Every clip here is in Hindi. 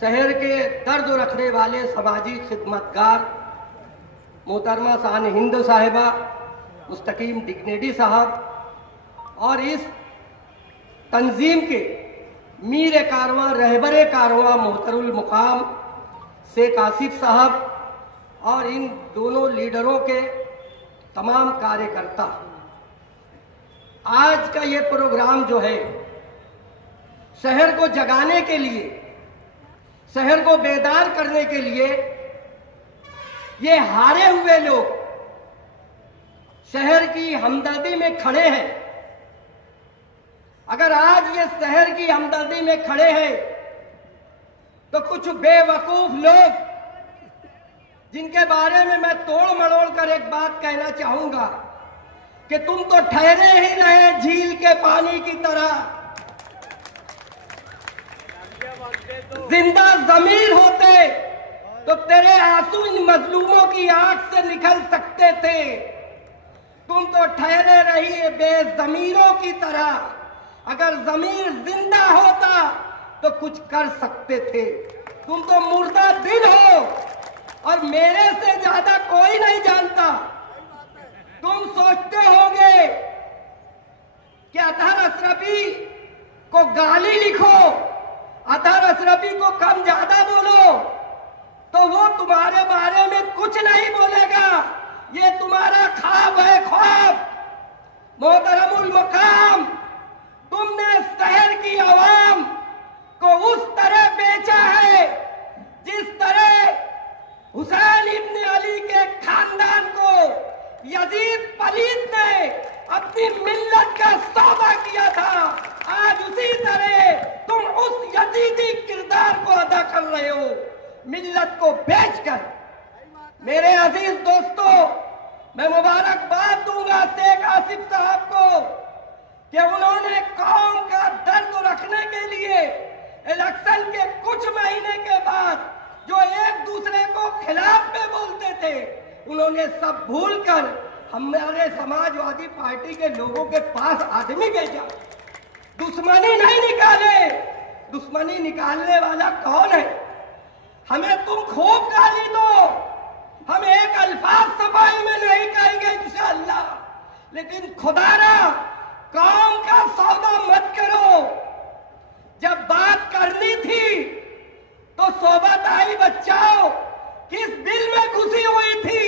शहर के दर्द रखने वाले समाजी खिदमतगार मोहतरमा शान हिंद साहिबा, मुस्तकीम डिग्नेडी साहब और इस तंजीम के मीर कारवां रहबर कारवां मोहतरुल मुकाम शेख आसिफ साहब और इन दोनों लीडरों के तमाम कार्यकर्ता, आज का ये प्रोग्राम जो है शहर को जगाने के लिए, शहर को बेदार करने के लिए ये हारे हुए लोग शहर की हमदर्दी में खड़े हैं। अगर आज ये शहर की हमदर्दी में खड़े हैं तो कुछ बेवकूफ लोग जिनके बारे में मैं तोड़ मरोड़ कर एक बात कहना चाहूंगा कि तुम तो ठहरे ही रहे झील के पानी की तरह, जिंदा जमीर होते तो तेरे आंसू इन मजलूमों की आंख से निकल सकते थे। तुम तो ठहरे रही बेजमीरों की तरह, अगर जमीर जिंदा होता तो कुछ कर सकते थे। तुम तो मुर्दा दिल हो और मेरे से ज्यादा कोई नहीं जानता। तुम सोचते होगे कि अतहर अशरफी को गाली लिखो, अतहर अशरफी को कम ज्यादा बोलो तो वो तुम्हारे बारे में कुछ नहीं बोलेगा। ये तुम्हारा ख्वाब है, ख्वाब। मोहतरमुल मुकाम, तुमने शहर की आवाम को उस तरह बेचा है जिस तरह हुसैन इब्न अली के खानदान को यजीद पलीद ने अपनी मिल्लत का सौदा किया था। आज उसी तरह तुम उस यजीदी किरदार को अदा कर रहे हो, मिल्लत को बेचकर। मेरे अजीज दोस्तों, मैं मुबारकबाद दूंगा शेख आसिफ साहब को कि उन्होंने कौम का दर्द रखने के लिए इलेक्शन के कुछ महीने के बाद जो एक दूसरे को खिलाफ में बोलते थे, उन्होंने सब भूलकर हमारे समाजवादी पार्टी के लोगों के पास आदमी भेजा। दुश्मनी नहीं निकाले। दुश्मनी निकालने वाला कौन है? हमें तुम खूब गाली दो, हम एक अल्फाज सफाई में नहीं कहेंगे इंशाअल्लाह, लेकिन खुदारा कौम का सौदा मत करो। जब बात करनी थी तो सोबत आई बचाओ किस बिल में घुसी हुई थी।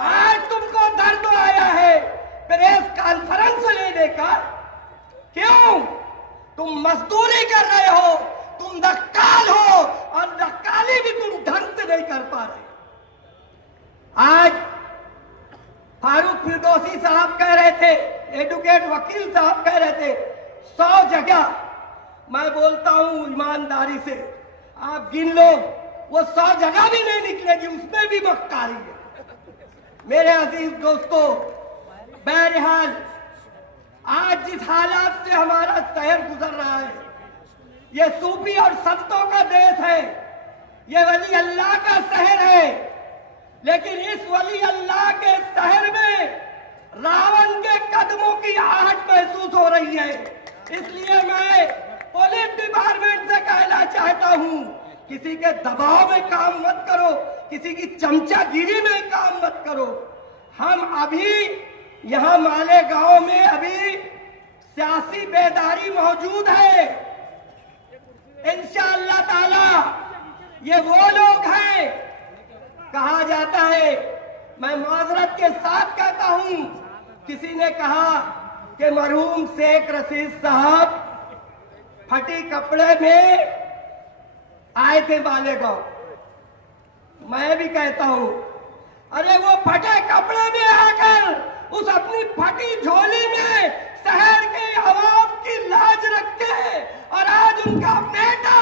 आज तुमको दर्द आया है प्रेस कॉन्फ्रेंस लेने का। क्यों? तुम मजदूरी कर रहे हो, तुम नक्काल हो और नक्काली भी तुम ढंग से नहीं कर पा रहे। आज फारूक फिरदौसी साहब कह रहे थे, एडवोकेट वकील साहब कह रहे थे 100 जगह, मैं बोलता हूं ईमानदारी से आप गिन लो, वो 100 जगह भी नहीं निकलेगी, उसमें भी मक्कारी है। मेरे अजीज दोस्तों, बहरहाल आज जिस हालात से हमारा शहर गुजर रहा है, ये सूफी और संतों का देश है, ये वली अल्लाह का शहर है, लेकिन इस वली अल्लाह के शहर में रावण के कदमों की आहट महसूस हो रही है। इसलिए मैं पुलिस डिपार्टमेंट से कहना चाहता हूं, किसी के दबाव में काम मत करो, किसी की चमचागिरी में काम मत करो। हम अभी यहाँ मालेगांव में अभी सियासी बेदारी मौजूद है। इंशाअल्लाह ताला ये वो लोग हैं, कहा जाता है, मैं माजरत के साथ कहता हूं, किसी ने कहा कि मरहूम शेख रशीद साहब फटी कपड़े में आए थे मालेगांव। मैं भी कहता हूं, अरे वो फटे कपड़े में आकर उस अपनी फटी झोली में शहर के आवाम की लाज रखते हैं, और आज उनका बेटा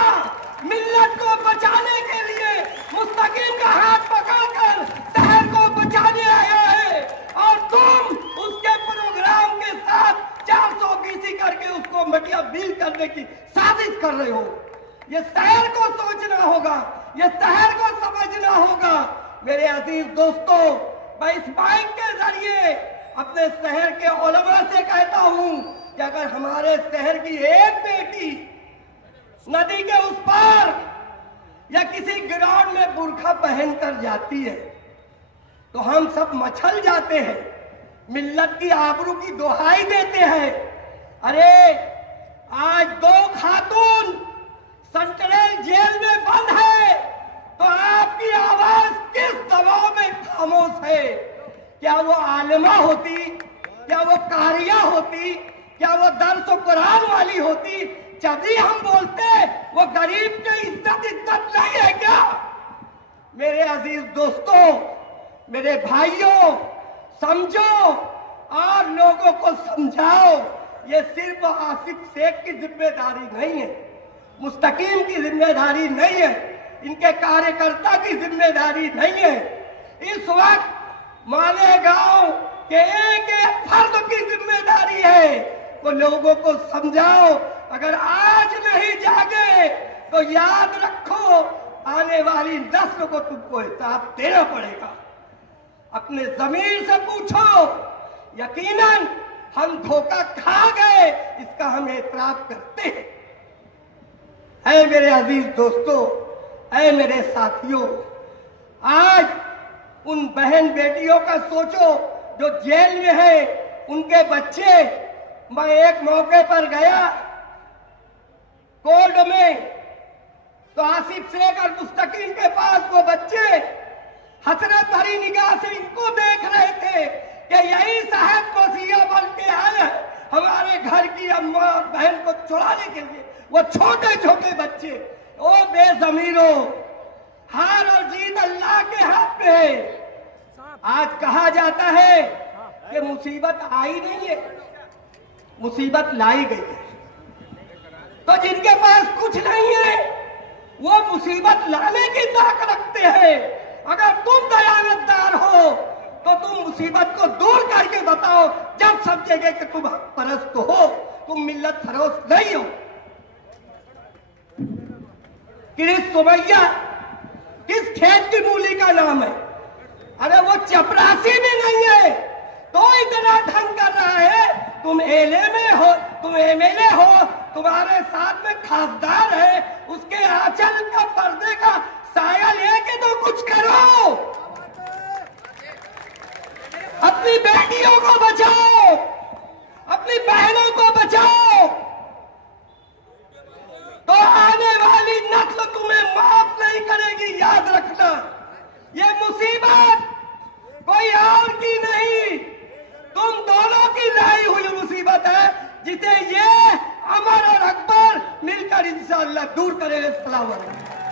मिल्लत को बचाने के लिए मुस्तकीम का हाथ पकड़कर शहर को बचाने आया है, और तुम उसके प्रोग्राम के साथ 420 करके उसको मटिया बील करने की साजिश कर रहे हो। ये शहर को सोचना होगा, ये शहर को समझना होगा। मेरे अजीज दोस्तों, मैं इस माइक के जरिए अपने शहर के उलमा से कहता हूं कि अगर हमारे शहर की एक बेटी नदी के उस पार या किसी ग्राउंड में बुर्खा पहनकर जाती है तो हम सब मचल जाते हैं, मिल्लत की आबरू की दुहाई देते हैं। अरे आज 2 खातून सेंट्रल जेल में बंद है तो आपकी आवाज किस दबाव में खामोश है? क्या वो आलिमा होती, क्या वो कारिया होती, क्या वो दर्स कुरान वाली होती, जब हम बोलते वो गरीब की इज्जत नहीं है क्या? मेरे अजीज दोस्तों, मेरे भाइयों, समझो और लोगों को समझाओ। ये सिर्फ आसिफ शेख की जिम्मेदारी नहीं है, मुस्तकीम की जिम्मेदारी नहीं है, इनके कार्यकर्ता की जिम्मेदारी नहीं है। इस वक्त मालेगांव के एक फर्द की जिम्मेदारी है। तो लोगों को समझाओ, अगर आज नहीं जागे तो याद रखो आने वाली नस्ल को तुमको हिसाब देना पड़ेगा। अपने जमीर से पूछो, यकीनन हम धोखा खा गए, इसका हम एतराफ करते हैं। ऐ मेरे अजीज दोस्तों, ऐ मेरे साथियों, आज उन बहन बेटियों का सोचो जो जेल में है, उनके बच्चे। मैं एक मौके पर गया कोर्ट में, तो आसिफ शेख और मुस्तकीम के पास वो बच्चे हसरत भरी निगाह से इनको देख रहे थे कि यही साहब मसीहा बन के आए हैं हमारे घर की अम्मा और बहन को चुराने के लिए। वो छोटे छोटे बच्चे, ओ बेजमीरों, हार और जीत अल्लाह के हाथ में है। आज कहा जाता है कि मुसीबत आई नहीं है, मुसीबत लाई गई है। तो जिनके पास कुछ नहीं है वो मुसीबत लाने की ताकत रखते हैं। अगर तुम दयानतदार हो तो तुम मुसीबत को दूर करके बताओ, जब समझेंगे कि तुम हक परस्त हो, तुम मिल्लत फरोश नहीं हो। किरिस सुमैया किस खेत की मूली का नाम है? अरे वो चपरासी भी नहीं है तो इतना ढंग कर रहा है। तुम एमएलए हो, तुम्हारे साथ में खासदार है, उसके आंचल का पर्दे का साया लेके तो कुछ करो। अपनी बेटियों को बचाओ, अपनी बहनों को बचाओ, तो आने वाली नस्ल तुम्हें माफ नहीं करेगी। याद रखना, ये मुसीबत कोई और की नहीं, तुम दोनों की लाई हुई मुसीबत है, जिसे ये अमर और अकबर मिलकर इंशाअल्लाह दूर करेंगे। सलाम अलैकुम।